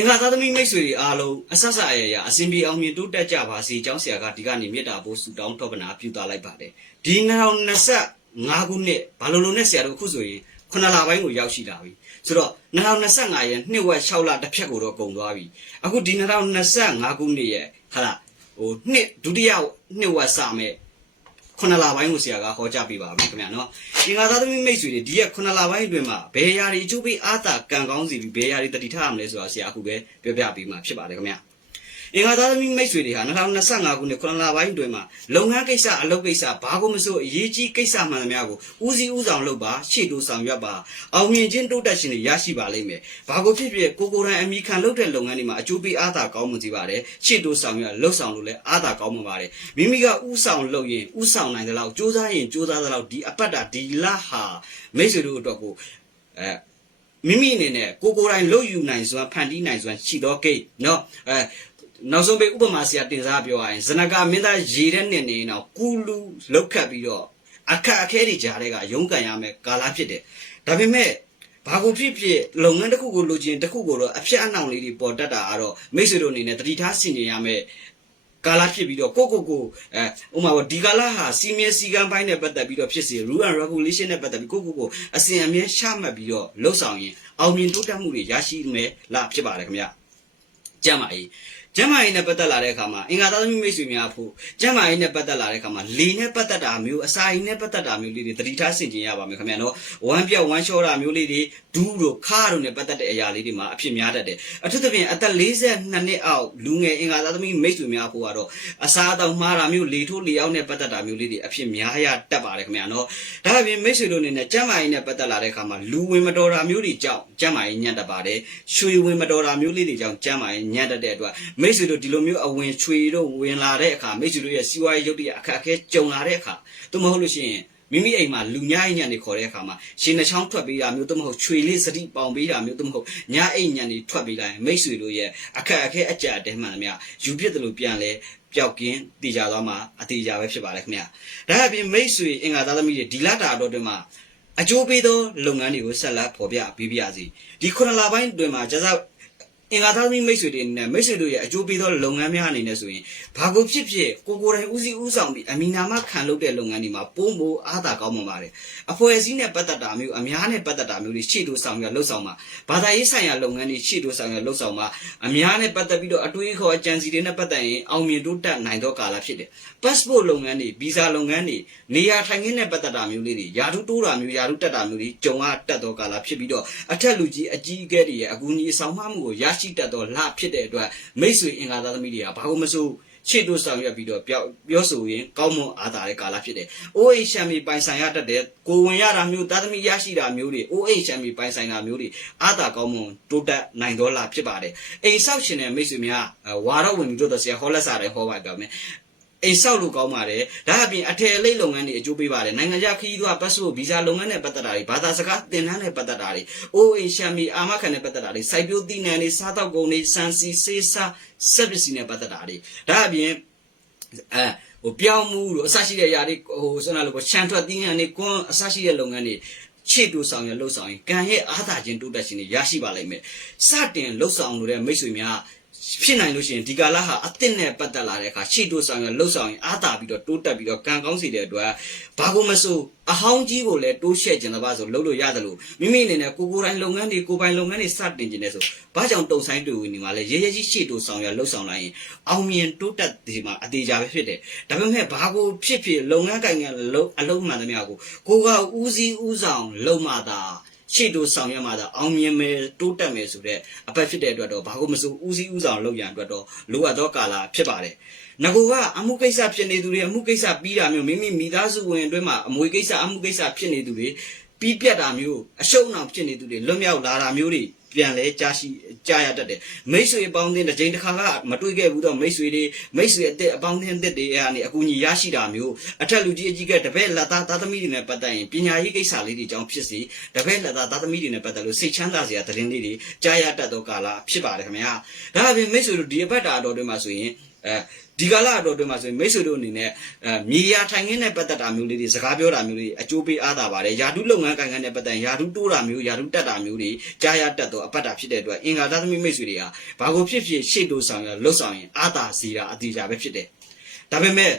င်္ဂါသားသမီးမိတ်ဆွေတွေအားလုံးအဆက်ဆက်အရရအစဉ်ပြေအောင်မြင်တိုးတက်ကြပါစေကျောင်းဆရာကဒီကနေ့မေတ္တာပို့ဆုတောင်းထောပနာပြုတာလိုက်ပါတယ်ဒီ2025ခုနှစ်ဘာလို့လို့နဲ့ဆရာတို့အခုဆိုရင်ခုနှစ်လပိုင်းကိုရောက်ရှိလာပြီဆိုတော့2025ရဲ့နှစ်ဝက်6လတစ်ဖြတ်ကိုတော့ကုန်သွားပြီအခုဒီ2025ခုနှစ်ရဲ့ဟာလားဟိုနှစ်ဒုတိယနှစ်ဝက်စမဲ့ ခုနှစ်လပိုင်းကိုဆရာကဟောကြားပေးပါမယ်ခင်ဗျာနော်အင်္ဂါသားသမီးမိတ်ဆွေတွေဒီရက်ခုနှစ်လပိုင်းအတွင်းမှာဘယ်ຢာတွေအကျိုးပေးအားသာကံကောင်းစီပြီးဘယ်ຢာတွေတတိထားရမလဲဆိုတာဆရာအခုပဲပြောပြပေးမှာဖြစ်ပါတယ်ခင်ဗျာ အင်္ဂါသားသမီးမိတ်ဆွေတွေဟာ2025ခုနှစ်ခုနှစ်လပိုင်းအတွင်းမှာလုပ်ငန်းကိစ္စအလုပ်ကိစ္စဘာကိုမဆိုအရေးကြီးကိစ္စမှန်သမျှကိုဦးစီးဦးဆောင်လုပ်ပါရှေ့တိုးဆောင်ရွက်ပါအောင်မြင်ခြင်းတိုးတက်ခြင်းတွေရရှိပါလိမ့်မယ်ဘာကိုဖြစ်ဖြစ်ကိုကိုယ်တိုင်အမိခံလုပ်တဲ့လုပ်ငန်းတွေမှာအကျိုးပေးအားသာကောင်းမှုစီပါတယ်ရှေ့တိုးဆောင်ရွက်လှုပ်ဆောင်လို့လည်းအားသာကောင်းမှုပါတယ်မိမိကဥဆောင်လုပ်ရင်ဥဆောင်နိုင်တဲ့လောက်စူးစမ်းရင်စူးစမ်းတဲ့လောက်ဒီအပတ်တာဒီလဟာမိတ်ဆွေတို့အတွက်ကိုအဲမိမိအနေနဲ့ကိုကိုယ်တိုင်လုတ်ယူနိုင်စွာဖန်တီးနိုင်စွာရှိတော့ကိတ်နော်အဲ နောက်ဆုံးပဲဥပမာဆရာတင်စားပြောရရင်ဇနကမင်းသားရေတဲ့နှစ်နေတော့ကူလူလောက်ခတ်ပြီးတော့အခက်အခဲတွေကြားတဲ့ကရုန်းကန်ရမယ်ကာလဖြစ်တယ်ဒါပေမဲ့ဘာကိုဖြစ်ဖြစ်လုပ်ငန်းတစ်ခုကိုလိုချင်တစ်ခုကိုတော့အဖြစ်အနှောင်လေးတွေပေါ်တတ်တာကတော့မိတ်ဆွေတို့အနေနဲ့တတိထားဆင်ခြင်ရမယ်ကာလဖြစ်ပြီးတော့ကိုကိုကိုအဲဥမာဒီကာလဟာစီမင်းစီကံပိုင်းနဲ့ပတ်သက်ပြီးတော့ဖြစ်စေ rule and regulation နဲ့ပတ်သက်ပြီးကိုကိုကိုအစဉ်အမြဲရှာမှတ်ပြီးတော့လှုပ်ဆောင်ရင်အောင်မြင်တိုးတက်မှုတွေရရှိမယ်လားဖြစ်ပါတယ်ခင်ဗျကျမ်းပါ၏ ကျမ်းမာရေးနဲ့ပတ်သက်လာတဲ့အခါမှာအင်္ဂါသားသမီးမိတ်ဆွေများဖို့ကျမ်းမာရေးနဲ့ပတ်သက်လာတဲ့အခါမှာလေနဲ့ပတ်သက်တာမျိုးအစာရည်နဲ့ပတ်သက်တာမျိုးလေးတွေသတိထားဆင်ခြင်ရပါမယ်ခင်ဗျာနော်ဝမ်းပြောက်ဝမ်းလျှောတာမျိုးလေးတွေဒူးတို့ခါတို့နဲ့ပတ်သက်တဲ့အရာလေးတွေမှာအဖြစ်များတတ်တယ်အထူးသဖြင့်အသက်42နှစ်အောက်လူငယ်အင်္ဂါသားသမီးမိတ်ဆွေများဖို့ကတော့အစာအသောက်မှားတာမျိုးလေထိုးလေအောင်နဲ့ပတ်သက်တာမျိုးလေးတွေအဖြစ်များရတတ်ပါတယ်ခင်ဗျာနော်ဒါအပြင်မိတ်ဆွေတို့အနေနဲ့ကျမ်းမာရေးနဲ့ပတ်သက်လာတဲ့အခါမှာလူဝင်မတော်တာမျိုးတွေကြောင့်ကျမ်းမာရေးညံ့တတ်ပါတယ်ရွှေဝင်မတော်တာမျိုးလေးတွေကြောင့်ကျမ်းမာရေးညံ့တတ်တဲ့အတွက်မိတ်ဆွေတို့ဒီလိုမျိုးအဝင်ချွေတို့ဝင်လာတဲ့အခါမိတ်ဆွေတို့ရဲ့စီးပွားရေးရုပ်တရက်အခက်အခဲကြုံလာတဲ့အခါသို့မဟုတ်လို့ရှိရင်မိမိအိမ်မှာလူညအိမ်ညံနေခေါ်တဲ့အခါမှာရှင်နှချောင်းထွက်ပေးတာမျိုးသို့မဟုတ်ချွေလေးစတိပေါင်ပေးတာမျိုးသို့မဟုတ်ညအိမ်ညံနေထွက်ပေးလိုက်ရင်မိတ်ဆွေတို့ရဲ့အခက်အခဲအကြအတဲမှန်သမျှယူပြစ်တယ်လို့ပြန်လဲပျောက်ကင်းတည်ကြသွားမှာအတည်ကြပဲဖြစ်ပါတယ်ခင်ဗျာဒါအပြင်မိတ်ဆွေအင်္ဂါသားသမီးတွေဒီလတာတော့တွင်မှာအကျိုးပေးသောလုပ်ငန်းတွေကိုဆက်လက်ဖော်ပြပေးပြစီဒီခုနလပိုင်းတွင်မှာကျစား အင်္ဂါသားသမီးမိတ်ဆွေတွေနဲ့မိတ်ဆွေတို့ရဲ့အကျိုးပေးသောလုပ်ငန်းများအနေနဲ့ဆိုရင်ဘာကိုဖြစ်ဖြစ်ကိုကိုယ်တိုင်ဦးစီးဦးဆောင်ပြီးအမီနာမခံလုပ်တဲ့လုပ်ငန်းတွေမှာပုံမိုးအားသာကောင်းမှပါတယ်အဖွဲ့အစည်းနဲ့ပတ်သက်တာမျိုးအများနဲ့ပတ်သက်တာမျိုးတွေရှေ့တိုးဆောင်ရလှုပ်ဆောင်မှာဘာသာရေးဆိုင်ရာလုပ်ငန်းတွေရှေ့တိုးဆောင်ရလှုပ်ဆောင်မှာအများနဲ့ပတ်သက်ပြီးတော့အတွေးခေါ်အကြံစီတွေနဲ့ပတ်သက်ရင်အောင်မြင်တိုးတက်နိုင်သောကာလဖြစ်တယ် passport လုပ်ငန်းတွေ visa လုပ်ငန်းတွေနေရာထိုင်ခင်းနဲ့ပတ်သက်တာမျိုးလေးတွေယာတုတိုးတာမျိုးယာတုတက်တာမျိုးတွေကြုံရတတ်သောကာလဖြစ်ပြီးတော့အထက်လူကြီးအကြီးအကဲတွေရဲ့အကူအညီအဆောင်မမှုကိုရရှိတတ်သောလဖြစ်တဲ့အတွက်မိတ်ဆွေအင်္ဂါသားသမီးတွေကဘာလို့မဆိုရှေ့တို့ဆောင်ရွက်ပြီးတော့ပြောပြောဆိုရင်ကောင်းမွန်အားသာတဲ့ကာလဖြစ်တယ်။ OH ရှမ်းမီပိုင်ဆိုင်ရတတ်တဲ့ကိုဝင်ရတာမျိုးသားသမီးရရှိတာမျိုးတွေ OH ရှမ်းမီပိုင်ဆိုင်တာမျိုးတွေအားသာကောင်းမွန်တိုးတက်နိုင်သောလားဖြစ်ပါတယ်။အိမ်ဆောက်ရှင်တဲ့မိတ်ဆွေများဝါတော့ဝင်ပြီးတော့ဆရာဟောလက်စားတယ်ဟောပါတော့မယ်။ အိမ်ဆောက်လို့ကောင်းပါတယ်ဒါအပြင်အထည်အလိပ်လုပ်ငန်းတွေအကျိုးပေးပါတယ်နိုင်ငံခြားခရီးသွားပတ်စပို့ဗီဇာလုပ်ငန်းနဲ့ပတ်သက်တာတွေဘာသာစကားသင်တန်းနဲ့ပတ်သက်တာတွေအိုးအိမ်ရှမ်းမီအာမခံနဲ့ပတ်သက်တာတွေစိုက်ပျိုးသီးနှံတွေစားတောက်ကုန်တွေစံစီစေးစားဆက်ပစ္စည်းနဲ့ပတ်သက်တာတွေဒါအပြင်အဲဟိုပြောင်းမှုတို့အဆရှိတဲ့အရာတွေဟိုဆိုနာလို့ပေါ့ခြံထွက်သီးနှံတွေကွန်းအဆရှိတဲ့လုပ်ငန်းတွေချစ်တူဆောင်ရလှုပ်ဆောင်ရင်ကံရဲ့အားသာခြင်းတိုးတက်ခြင်းတွေရရှိပါလိမ့်မယ်စတင်လှုပ်ဆောင်လို့တဲ့မိတ်ဆွေများ ဖြစ်နိုင်လို့ရှိရင်ဒီကာလဟာအသစ်နဲ့ပတ်သက်လာတဲ့အခါရှေ့တိုးဆောင်ရလှုပ်ဆောင်ရင်အားတာပြီးတော့တိုးတက်ပြီးတော့ကံကောင်းစေတဲ့အတွက်ဘာကိုမဆိုအဟောင်းကြီးကိုလည်းတိုးရှဲ့ကျင်တဲ့ပါဆိုလှုပ်လို့ရတယ်လို့မိမိအနေနဲ့ကိုကိုယ်တိုင်လုပ်ငန်းတွေကိုပိုင်လုပ်ငန်းတွေစတင်ကျင်နေဆိုဘာကြောင့်တုံဆိုင်တွေ့ဝင်နေမှာလဲရဲရဲကြီးရှေ့တိုးဆောင်ရလှုပ်ဆောင်လိုက်ရင်အောင်မြင်တိုးတက်ဒီမှာအသေးချာပဲဖြစ်တယ်ဒါပေမဲ့ဘာကိုဖြစ်ဖြစ်လုပ်ငန်းကိုင်ကအလုံးအလုံးမှန်သမျှကိုကိုကဦးစီးဦးဆောင်လုပ်မှသာ ရှေ့တိုးဆောင်ရွက်မှသာအောင်မြင်မယ်တိုးတက်မယ်ဆိုတဲ့အပတ်ဖြစ်တဲ့အတွက်တော့ဘာကိုမစိုးဦးစီးဦးဆောင်လုပ်ရန်အတွက်တော့လိုအပ်သောကာလဖြစ်ပါတယ်။ငကိုကအမှုကိစ္စဖြစ်နေသူတွေအမှုကိစ္စပြီးတာမျိုးမိမိမိသားစုဝင်အတွင်းမှာအမွေကိစ္စအမှုကိစ္စဖြစ်နေသူတွေပြီးပြတ်တာမျိုးအရှုံးအောင်ဖြစ်နေသူတွေလွတ်မြောက်လာတာမျိုးတွေ ပြန်လဲကြားရှိကြားရတတ်တယ်မိတ်ဆွေအပေါင်းအသင်းတစ်ချိန်တစ်ခါကမတွေ့ခဲ့ဘူးတော့မိတ်ဆွေတွေမိတ်ဆွေအသက်အပေါင်းအသင်းတစ်တွေကနေအကူအညီရရှိတာမျိုးအထက်လူကြီးအကြီးကတပည့်လက်သားသားသမီးတွေနဲ့ပတ်သက်ရင်ပညာရေးကိစ္စလေးတွေအကြောင်းဖြစ်စီတပည့်လက်သားသားသမီးတွေနဲ့ပတ်သက်လို့စိတ်ချမ်းသာစရာသတင်းလေးတွေကြားရတတ်သောကာလဖြစ်ပါတယ်ခင်ဗျာဒါအပြင်မိတ်ဆွေတို့ဒီအပတ်တာတော်တွေမှာဆိုရင် အဲဒီကာလအတော်အတွင်းမှာဆိုရင်မိတ်ဆွေတို့အနေနဲ့အဲမြေယာထိုင်ခင်းနဲ့ပတ်သက်တာမျိုးလေးတွေစကားပြောတာမျိုးတွေအကျိုးပေးအားသာပါတယ်ယာတုလုပ်ငန်းကိုင်ခန်းနဲ့ပတ်သက်ရင်ယာတုတိုးတာမျိုးယာတုတက်တာမျိုးတွေကြားရတက်တော့အပတ်တာဖြစ်တဲ့အတွက်အင်္ဂါသားသမီးမိတ်ဆွေတွေကဘာကိုဖြစ်ဖြစ်ရှေ့တိုးဆောင်ရလှုပ်ဆောင်ရင်အားသာစီတာအတိအကျပဲဖြစ်တယ်ဒါပေမဲ့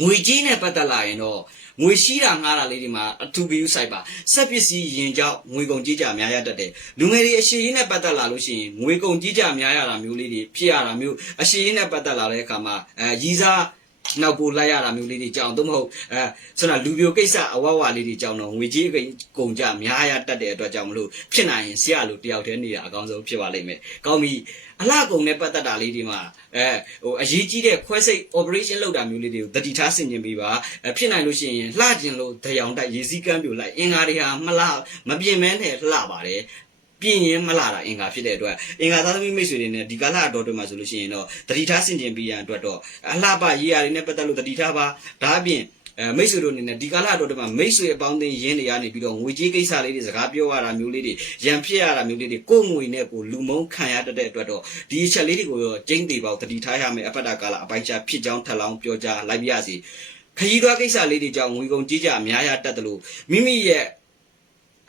ငွေကြီးနဲ့ပတ်သက်လာရင်တော့ ငွေရှိတာငှားတာလေးတွေမှာအထူးပြီးစိုက်ပါဆက်ပစ္စည်းရင်ကြောင့်ငွေကုန်ကြီးကြများရတတ်တယ်လူငယ်တွေအရှိရင်းနဲ့ပတ်သက်လာလို့ရှိရင်ငွေကုန်ကြီးကြများရတာမျိုးလေးတွေဖြစ်ရတာမျိုးအရှိရင်းနဲ့ပတ်သက်လာတဲ့အခါမှာအဲရီးစားနောက်ပို့လိုက်ရတာမျိုးလေးတွေကြောင့်သို့မဟုတ်အဲဆိုတော့လူပြိုကိစ္စအဝဝလေးတွေကြောင့်တော့ငွေကြီးအကိကုန်ကြများရတတ်တဲ့အတွက်ကြောင့်မလို့ဖြစ်နိုင်ရင်ဆရာလူတယောက်တည်းနေတာအကောင်းဆုံးဖြစ်ပါလိမ့်မယ်ကောင်းပြီ အလှကုန်နဲ့ပတ်သက်တာလေးတွေမှာအဲဟိုအရေးကြီးတဲ့ခွဲစိတ် operation လုပ်တာမျိုးလေးတွေကိုတတိထားဆင်ခြင်ပေးပါအဲဖြစ်နိုင်လို့ရှိရင်လှကျင်လို့ဒယောင်တိုက်ရေစည်းကမ်းပြိုလိုက်အင်္ဂါတွေဟာမလှမပြင်းမဲနဲ့လှပါတယ်ပြင်းရင်မလာတာအင်္ဂါဖြစ်တဲ့အတွက်အင်္ဂါသားသမီးမိတ်ဆွေတွေနဲ့ဒီကာလအတော်တွေမှာဆိုလို့ရှိရင်တော့တတိထားဆင်ခြင်ပေးရန်အတွက်တော့အလှပရေးရာတွေနဲ့ပတ်သက်လို့တတိထားပါဒါအပြင် အဲမိတ်ဆွေတို့အနေနဲ့ဒီကာလအတော်တွေမှာမိတ်ဆွေအပေါင်းအသင်းရင်းနေရနေပြီးတော့ငွေကြေးကိစ္စလေးတွေစကားပြောရတာမျိုးလေးတွေရန်ဖြစ်ရတာမျိုးလေးတွေကိုယ်ငွေနဲ့ကိုလူမုန်းခံရတတ်တဲ့အတွက်တော့ဒီအချက်လေးတွေကိုတော့ကျင်းသေးပေါက်တတိထားရမယ်အပတ်တာကာလအပိုင်းခြားဖြစ်ကြောင်းထပ်လောင်းပြောကြားလိုက်ပါရစေခရီးသွားကိစ္စလေးတွေကြောင့်ငွေကုန်ကြီးကြအများရတတ်တယ်လို့မိမိရဲ့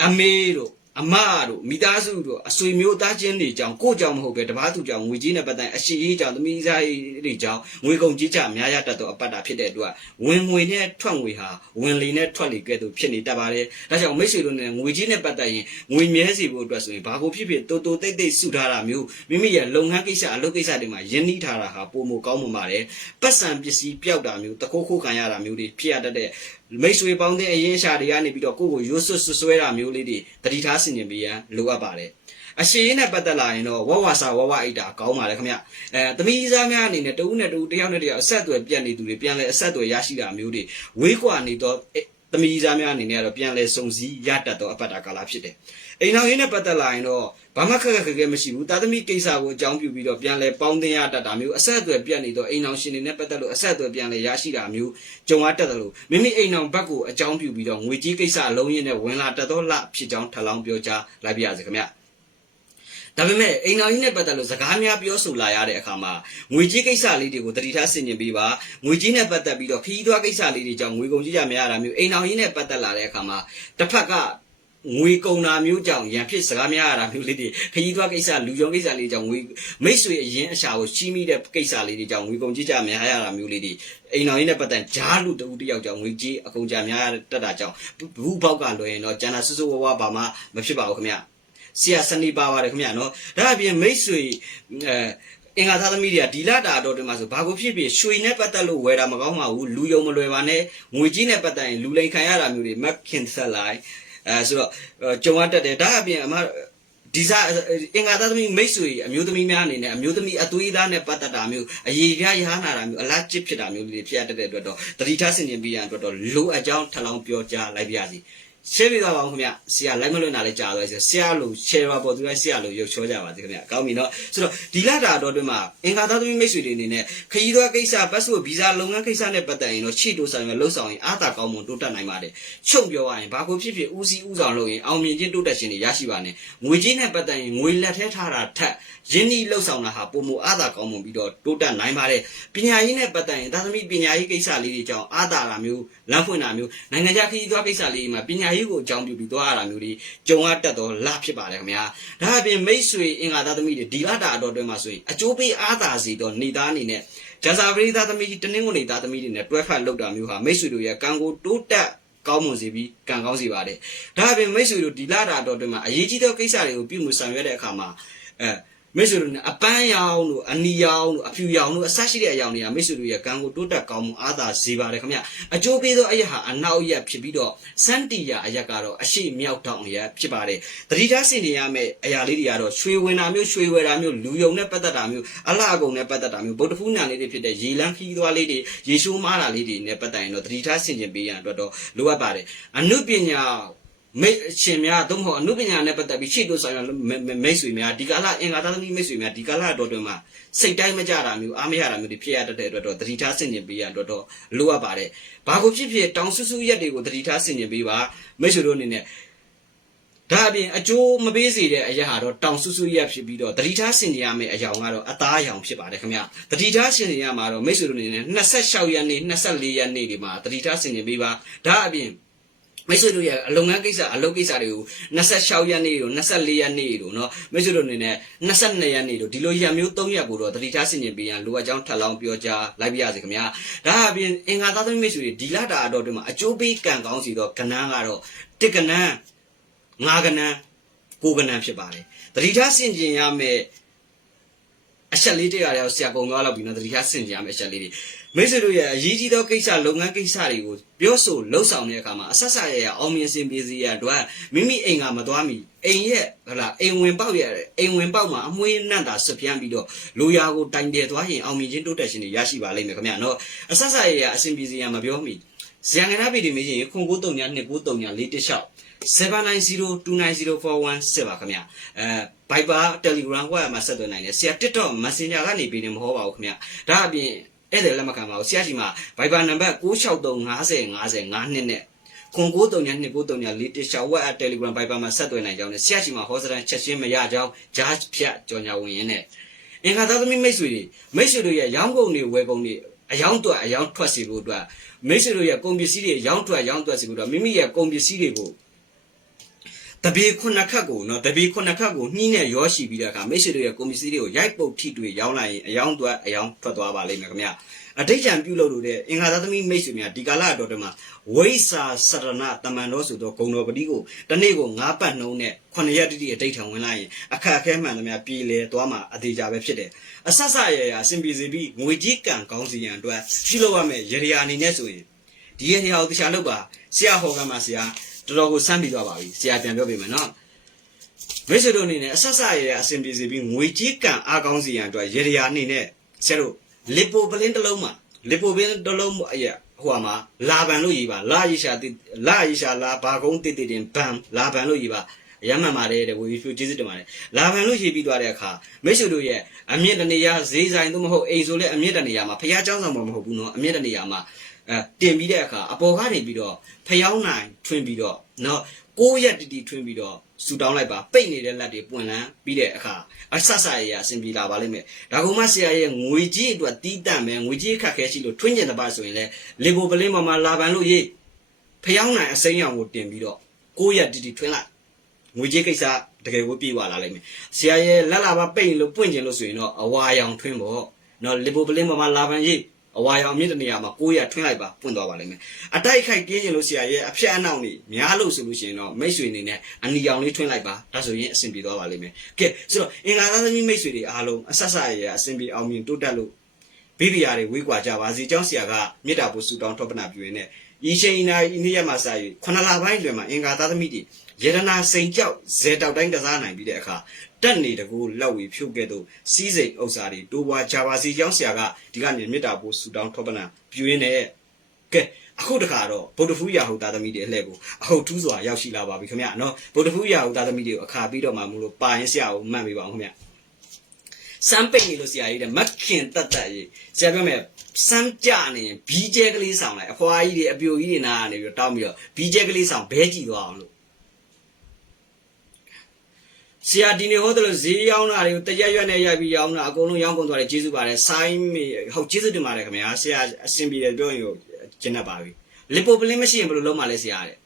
အမေတို့ အမတို့မိသားစုတို့အဆွေမျိုးသားချင်းတွေကြောင့်ကိုယ့်ကြောင့်မဟုတ်ပဲတပားသူကြောင့်ငွေကြီးနဲ့ပတ်သက်အရှိရေးကြောင့်သမီးစားရေးတွေကြောင့်ငွေကုန်ကြီးကြများရတတ်တော့အပတ်တာဖြစ်တဲ့အတွက်ဝင်ငွေနဲ့ထွက်ငွေဟာဝင်လေနဲ့ထွက်လေကဲ့သို့ဖြစ်နေတတ်ပါတယ်။ဒါကြောင့်မိတ်ဆွေတို့နဲ့ငွေကြီးနဲ့ပတ်သက်ရင်ငွေမြဲစီဖို့အတွက်ဆိုရင်ဘာကိုဖြစ်ဖြစ်တိုးတိုးတိတ်တိတ်စုထားတာမျိုးမိမိရဲ့လုပ်ငန်းကိစ္စအလုပ်ကိစ္စတွေမှာယဉ်နီးထားတာဟာပုံမကောင်းမှပါတယ်။ပတ်စံပစ္စည်းပျောက်တာမျိုးတခိုးခိုးခံရတာမျိုးတွေဖြစ်ရတတ်တဲ့ မိတ်ဆွေပေါင်းတဲ့အရင်ရှာတွေကနေပြီးတော့ကိုယ့်ကိုရိုးစွတ်ဆွဆွဲတာမျိုးလေးတွေတတိထားဆင်ခြင်ပေးရန်လိုအပ်ပါတယ်အရှိရင်နဲ့ပတ်သက်လာရင်တော့ဝဝဆာဝဝအိတ်တာကောင်းပါလေခင်ဗျအဲသမီးစားများအနေနဲ့တဦးနဲ့တဦးတယောက်နဲ့တယောက်အဆက်အသွယ်ပြတ်နေသူတွေပြန်လဲအဆက်အသွယ်ရရှိတာမျိုးတွေဝေးကွာနေတော့သမီးစားများအနေနဲ့ကတော့ပြန်လဲစုံစည်းရတတ်တော့အပတ်တာကာလဖြစ်တယ် အိမ်တော်ရင်းနဲ့ပတ်သက်လာရင်တော့ဘာမှခက်ခက်ခက်ခဲမရှိဘူးတာသမီကိစ္စကိုအကြောင်းပြုပြီးတော့ပြန်လဲပေါင်းတင်ရတတ်တာမျိုးအဆက်အသွယ်ပြတ်နေတော့အိမ်တော်ရှင်တွေနဲ့ပတ်သက်လို့အဆက်အသွယ်ပြန်လဲရရှိတာမျိုးကြုံရတတ်တယ်လို့မိမိအိမ်တော်ဘက်ကိုအကြောင်းပြုပြီးတော့ငွေကြီးကိစ္စအလုံးရင်းနဲ့ဝင်လာတတ်တော့လဖြစ်ကြောင်းထပ်လောင်းပြောကြားလိုက်ပါရစေခင်ဗျဒါပေမဲ့အိမ်တော်ကြီးနဲ့ပတ်သက်လို့စကားများပြောဆိုလာရတဲ့အခါမှာငွေကြီးကိစ္စလေးတွေကိုတတိထားဆင်ခြင်ပေးပါငွေကြီးနဲ့ပတ်သက်ပြီးတော့ခီးသွွားကိစ္စလေးတွေကြောင့်ငွေကုန်ကြီးကြမရတာမျိုးအိမ်တော်ကြီးနဲ့ပတ်သက်လာတဲ့အခါမှာတစ်ဖက်က ငွေကုန်တာမျိုးကြောင့်ရန်ဖြစ်စကားများရတာမျိုးလေးတွေခရီးသွားကိစ္စလူယုံကိစ္စလေးကြောင့်ငွေမိတ်ဆွေအရင်အရှာကိုချီးမိတဲ့ကိစ္စလေးတွေကြောင့်ငွေကုန်ကြီးကြများရတာမျိုးလေးတွေအိမ်တော်ကြီးနဲ့ပတ်သက်ဂျားလူတူတယောက်ကြောင့်ငွေကြီးအကုန်ကြများတက်တာကြောင့်ဘူးပေါက်ကလွယ်ရင်တော့ကျန်တာဆွဆွဝဝဘာမှမဖြစ်ပါဘူးခင်ဗျဆရာစနေပါပါတယ်ခင်ဗျနော်ဒါအပြင်မိတ်ဆွေအဲအင်္ဂါသားသမီးတွေကဒီလတာတော့တင်မှာဆိုဘာကိုဖြစ်ဖြစ်ရွှေနဲ့ပတ်သက်လို့ဝယ်တာမကောင်းပါဘူးလူယုံမလွယ်ပါနဲ့ငွေကြီးနဲ့ပတ်သက်ရင်လူလိန်ခံရတာမျိုးတွေမက်ခင်ဆက်လိုက် အဲဆိုတော့ကြုံရတတ်တယ်ဒါအပြင်အမဒီစားအင်္ဂါသားသမီးမိတ်ဆွေအမျိုးသမီးများအနေနဲ့အမျိုးသမီးအသွေးသားနဲ့ပတ်သက်တာမျိုးအရေးပြရဟနာတာမျိုးအလားကျစ်ဖြစ်တာမျိုးတွေဖြစ်ရတတ်တဲ့အတွက်တော့တတိထားဆင်ခြင်ပြရန်အတွက်တော့လိုအပ်ကြောင်းထပ်လောင်းပြောကြားလိုက်ပါရစေ ရှင်းပြသွားပါဦးခင်ဗျဆရာလိုက်မလွတ်နာလေးကြာသွားပြီဆရာလို့ share ပါပေါ်သူလည်းဆရာလို့ရုပ်ချောကြပါစေခင်ဗျကောင်းပြီနော်ဆိုတော့ဒီလတာတော့တွင်မှာအင်္ဂါသားသမီးမိတ်ဆွေတွေအနေနဲ့ခရီးသွားကိစ္စပတ်စုဗီဇာလုပ်ငန်းကိစ္စနဲ့ပတ်သက်ရင်တော့ချီတိုဆိုင်ရလှုပ်ဆောင်ရင်အားသာကောင်းမွန်တိုးတက်နိုင်ပါတယ်ချုပ်ပြောရရင်ဘာကိုဖြစ်ဖြစ်ဦးစီးဦးဆောင်လုပ်ရင်အောင်မြင်ခြင်းတိုးတက်ခြင်းတွေရရှိပါနဲ့ငွေကြေးနဲ့ပတ်သက်ရင်ငွေလက်ထဲထားတာထက်ရင်းနှီးလှုပ်ဆောင်တာဟာပုံမအားသာကောင်းမွန်ပြီးတော့တိုးတက်နိုင်ပါတယ်ပညာရေးနဲ့ပတ်သက်ရင်သာသမီပညာရေးကိစ္စလေးတွေကြောင့်အားသာတာမျိုးလမ်းဖွင့်တာမျိုးနိုင်ငံခြားခရီးသွားကိစ္စလေးတွေမှာပညာရေးကိုအကြောင်းပြုပြီးသွားရတာမျိုးတွေကြုံရတတ်တော့လဖြစ်ပါတယ်ခင်ဗျာဒါအပြင်မိတ်ဆွေအင်္ဂါသားသမီးတွေဒီလတာအတော်တွင်မှာဆိုရင်အကျိုးပေးအားသာစီတော့နေသားအနေနဲ့ဂျာစာပရိသသမီးတနင်္ဂနွေသားသမီးတွေနဲ့တွဲဖက်လုပ်တာမျိုးဟာမိတ်ဆွေတို့ရဲ့ကံကိုတိုးတက်ကောင်းမွန်စေပြီးကံကောင်းစေပါတယ်။ဒါအပြင်မိတ်ဆွေတို့ဒီလတာတော်တွင်မှာအရေးကြီးသောကိစ္စတွေကိုပြုမှုဆောင်ရွက်တဲ့အခါမှာအဲ မိတ်ဆွေတို့နဲ့အပန်းရောင်တို့အနီရောင်တို့အဖြူရောင်တို့အဆက်ရှိတဲ့အရောင်တွေကမိတ်ဆွေတို့ရဲ့ကံကိုတိုးတက်ကောင်းမှုအားသာစေပါတယ်ခင်ဗျအကျိုးပေးသောအရက်ဟာအနောက်ရက်ဖြစ်ပြီးတော့စန်တီယာအရက်ကတော့အရှိမြောက်တောင်အရက်ဖြစ်ပါတယ်တတိထားစင်နေရမယ့်အရာလေးတွေကတော့ရွှေဝင်တာမျိုးရွှေဝယ်တာမျိုးလူယုံနဲ့ပတ်သက်တာမျိုးအလှအကုန်နဲ့ပတ်သက်တာမျိုးဗုဒ္ဓဖူးနာလေးတွေဖြစ်တဲ့ရေလန်းခီးသွားလေးတွေရေရှိုးမားတာလေးတွေနဲ့ပတ်သက်ရင်တော့တတိထားစင်ကျင်ပေးရန်အတွက်တော့လိုအပ်ပါတယ်အနုပညာ မိတ်ရှင်များသို့မဟုတ်အနုပညာနဲ့ပတ်သက်ပြီးရှေ့တို့ဆောင်ရမိတ်ဆွေများဒီကာလအင်္ဂါသားသမီးမိတ်ဆွေများဒီကာလတော်တွင်မှာစိတ်တိုင်းမကြတာမျိုးအားမရတာမျိုးတွေဖြစ်ရတတ်တဲ့အတွက်တော့တတိထားဆင်ခြင်ပေးရအတွက်တော့လိုအပ်ပါတယ်။ဘာကိုဖြစ်ဖြစ်တောင်ဆူဆူရက်တွေကိုတတိထားဆင်ခြင်ပေးပါမိတ်ဆွေတို့အနေနဲ့ဒါအပြင်အကျိုးမပေးစေတဲ့အရာဟာတော့တောင်ဆူဆူရက်ဖြစ်ပြီးတော့တတိထားဆင်ကြရမယ့်အယောင်ကတော့အသားအယောင်ဖြစ်ပါတယ်ခင်ဗျတတိထားဆင်ကြရမှာတော့မိတ်ဆွေတို့အနေနဲ့26ရက်နေ့24ရက်နေ့ဒီမှာတတိထားဆင်ကြပေးပါဒါအပြင် မိတ်ဆွေတို့ရဲ့အလုပ်ငန်းကိစ္စအလုပ်ကိစ္စတွေကို26ရက်နေ့တို့24ရက်နေ့တို့เนาะမိတ်ဆွေတို့အနေနဲ့22ရက်နေ့တို့ဒီလိုရက်မျိုး3ရက်ကိုတော့တတိထားဆင်ကြပေးရန်လိုအပ်ကြောင်းထပ်လောင်းပြောကြားလိုက်ပါရစေခင်ဗျာဒါအပြင်အင်္ဂါသားသမီးမိတ်ဆွေတွေဒီလတာတော့ဒီမှာအကျိုးပေးကံကောင်းစီတော့ကဏ္ဍကတော့တစ်ကဏ္ဍငါးကဏ္ဍကိုကဏ္ဍဖြစ်ပါတယ်တတိထားဆင်ကျင်ရမယ့်အချက်လေးတရားတွေကိုဆရာကုံသွားလောက်ပြီးတော့တတိထားဆင်ကျင်ရမယ့်အချက်လေးတွေ မိတ်ဆွေတို့ရဲ့အရေးကြီးသောကိစ္စလုပ်ငန်းကိစ္စတွေကိုပြောဆိုလှုပ်ဆောင်တဲ့အခါမှာအဆက်ဆက်ရရအောင်မြင်စင်ပြေစီရအတွက်မိမိအိမ်ကမသွားမီအိမ်ရဲ့ဟလာအိမ်ဝင်ပေါက်ရအိမ်ဝင်ပေါက်မှာအမွှေးနတ်တာဆွပြန်ပြီးတော့လူရာကိုတိုင်တယ်သွားရင်အောင်မြင်ခြင်းတိုးတက်ခြင်းတွေရရှိပါလိမ့်မယ်ခင်ဗျာနော်အဆက်ဆက်ရရအစင်ပြေစီရမပြောမီဇန်ကနာဗီဒီမေးရင်ခွန်ကိုတုံညာ2ကိုတုံညာ4တစ်လျှောက်790290417ပါခင်ဗျအဲ Viber Telegram ဝက်မှာဆက်သွယ်နိုင်တယ်ဆရာ TikTok Messenger ကနေပြီးနေမဟုတ်ပါဘူးခင်ဗျဒါအပြင် ဧည့်သည်လက်မခံပါဘူးဆရာကြီးမှာ Viber နံပါတ်663505052နဲ့ခွန်ကိုတုံညာ2ကိုတုံညာ4တစ်လျှောက်ဝက် Telegram Viber မှာဆက်သွယ်နိုင်ကြောင်းနဲ့ဆရာကြီးမှာဟောစတန်ချက်ချင်းမရကြောင်းဂျားဖြတ်ကြော်ညာဝင်ရင်းနဲ့အင်္ဂါသားသမီးမိတ်ဆွေတွေမိတ်ဆွေတို့ရဲ့ရောင်းကုန်တွေဝယ်ကုန်တွေအယောင်တော့အယောင်ထွက်စီဖို့အတွက်မိတ်ဆွေတို့ရဲ့ကုန်ပစ္စည်းတွေရောင်းထွက်ရောင်းထွက်စီဖို့အတွက်မိမိရဲ့ကုန်ပစ္စည်းတွေကို တပေခုနှစ်ခတ်ကိုနော်တပေခုနှစ်ခတ်ကိုနှီးနဲ့ရောရှိပြီးတဲ့အခါမိတ်ဆွေတို့ရဲ့ကွန်ပစ္စည်းတွေကိုရိုက်ပုတ်ထိတွေ့ရောင်းလိုက်ရင်အယောင်သွက်အယောင်ထွက်သွားပါလိမ့်မယ်ခင်ဗျအဋိဋ္ဌံပြုလုပ်လို့တဲ့အင်္ဂါသာသမီးမိတ်ဆွေများဒီကာလအတော်တည်းမှာဝိစာစရဏတမန်တော်ဆိုသောဂုံတော်ပတိကိုတနေ့ကို၅ပတ်နှုံးနဲ့9ရက်တိတိအဋိဋ္ဌံဝင်လိုက်ရင်အခက်အခဲမှန်သမျှပြည်လေသွားမှာအသေးကြပဲဖြစ်တယ်အဆက်ဆက်ရရအစဉ်ပြေစီပြီးငွေကြီးကံကောင်းစီရန်အတွက်ရှိလို့ရမယ်ရရအနေနဲ့ဆိုရင်ဒီရရကိုတရားလုပ်ပါဆရာဟောကမှာဆရာ တော်တော်ကိုစမ်းပြီးသွားပါပြီဆရာပြန်ပြောပေးမယ်နော်မိတ်ဆွေတို့အနေနဲ့အဆက်ဆက်ရရအဆင်ပြေစေပြီးငွေကြီးကံအားကောင်းစီရန်အတွက်ရေရရာအနေနဲ့ဆရာတို့လစ်ပိုပလင်းတစ်လုံးမှာလစ်ပိုပလင်းတစ်လုံးအရာဟိုမှာလာပန်လို့ရေးပါလာရီရှာတိလာရီရှာလာဘာကုန်းတိတိတင်ဘန်လာပန်လို့ရေးပါရမ်းမှန်ပါတယ်တဲ့ဝီဖူကျေးဇူးတင်ပါတယ်လာပန်လို့ရေးပြီးသွားတဲ့အခါမိတ်ဆွေတို့ရဲ့အမြင့်တနေရာဈေးဆိုင်သို့မဟုတ်အိမ်ဆိုလဲအမြင့်တနေရာမှာဖះเจ้าဆောင်မှာမဟုတ်ဘူးနော်အမြင့်တနေရာမှာ အဲတင်ပြီးတဲ့အခါအပေါ်ကနေပြီးတော့ဖျောင်းနိုင်ထွင်ပြီးတော့နော်ကိုးရက်တီတီထွင်ပြီးတော့ဆူတောင်းလိုက်ပါပိတ်နေတဲ့လက်တွေပွင့်လန်းပြီးတဲ့အခါအဆက်ဆက်ရရအဆင်ပြေလာပါလိမ့်မယ်ဒါကမှဆရာရဲ့ငွေကြီးအတွက်တီးတန့်မယ်ငွေကြီးခက်ခဲရှိလို့ထွင်ကျင်တဲ့ပါဆိုရင်လေလေဘိုပလင်းပေါ်မှာလာပန်လို့ရေးဖျောင်းနိုင်အစိမ်းရောင်ကိုတင်ပြီးတော့ကိုးရက်တီတီထွင်လိုက်ငွေကြီးကိစ္စတကယ်ကိုပြေးသွားလာလိမ့်မယ်ဆရာရဲ့လက်လာပါပိတ်လို့ပွင့်ကျင်လို့ဆိုရင်တော့အဝါရောင်ထွင်ပေါ့နော်လေဘိုပလင်းပေါ်မှာလာပန်ရေး အဝါရောင်မြင့်တဲ့နေရာမှာ900ထွင်းလိုက်ပါပွင့်သွားပါလိမ့်မယ်အတိုက်ခိုက်ပြင်းကျင်လို့ဆရာရဲ့အဖြတ်အနှောက်နေများလို့ဆိုလို့ရှိရင်တော့မိတ်ဆွေအနေနဲ့အနီရောင်လေးထွင်းလိုက်ပါဒါဆိုရင်အဆင်ပြေသွားပါလိမ့်မယ်ကဲဆိုတော့အင်္ဂါသားသမီးမိတ်ဆွေတွေအားလုံးအဆက်ဆက်ရရအဆင်ပြေအောင်မြင်တိုးတက်လို့ဘိဗီယာတွေဝေးကွာကြပါစေကျောင်းဆရာကမေတ္တာပို့ဆုတောင်းထောပနာပြုရင်းနဲ့ဤချိန်ဤနာဤနေ့ရက်မှာစ၍ခုနလပိုင်းလွယ်မှာအင်္ဂါသားသမီးတွေ ယေရနာစိန်ကြောက်ဇေတောက်တိုင်းကစားနိုင်ပြီးတဲ့အခါတက်နေတကူလက်ဝေဖြုတ်ခဲ့သူစီးစိမ်ဥစ္စာတွေတိုးပွားကြပါစီကျောင်းဆရာကဒီကနေမေတ္တာပို့ဆုတောင်းထောပနာပြုရင်းနဲ့ကဲအခုတခါတော့ဗုဒ္ဓဖူးရာဟုသားသမီးတွေအလှည့်ကိုအဟုတ်ထူးစွာရောက်ရှိလာပါပြီခင်ဗျာနော်ဗုဒ္ဓဖူးရာဟုသားသမီးတွေကိုအခါပြီးတော့မှမလို့ပါရင်ဆရာကိုမှတ်ပေးပါအောင်ခင်ဗျာစမ်းပိတ်နေလို့ဆရာကြီးတဲ့မခင်တက်တက်ကြီးဆရာပြောမယ်စမ်းကြနေရင်ဘီကျဲကလေးဆောင်လိုက်အဖွားကြီးတွေအပြိုကြီးတွေနားကနေပြီးတော့တောင်းပြီးတော့ဘီကျဲကလေးဆောင်ဘဲကြည့်သွားအောင်လို့ ဆရာဒီနေဟောတယ်လို့ဈေးရောင်းတာတွေကိုတရက်ရွက်နဲ့ရိုက်ပြီးရောင်းတာအကုန်လုံးရောင်းကုန်သွားတယ်ကျေးဇူးပါတယ်ဆိုင်းမေဟုတ်ကျေးဇူးတင်ပါတယ်ခင်ဗျာဆရာအဆင်ပြေတယ်ပြောရင်ကျင်းတတ်ပါပြီလီပိုပလင်းမရှိရင်ဘယ်လိုလုပ်မှလဲဆရာတဲ့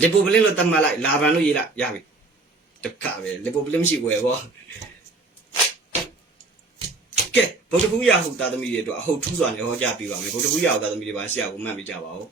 လီပိုပလင်းလို့တတ်မှတ်လိုက်လာဗန်လို့ရေးလိုက်ရပြီတခါပဲလီပိုပလင်းမရှိဘူးဘောကဲဗုဒ္ဓဘုရားဟုသားသမီးတွေအတွက်အဟုတ်ထူးစွာနဲ့ဟောကြားပေးပါမယ်ဗုဒ္ဓဘုရားဟုသားသမီးတွေပါဆရာကိုမှတ်မိကြပါဦး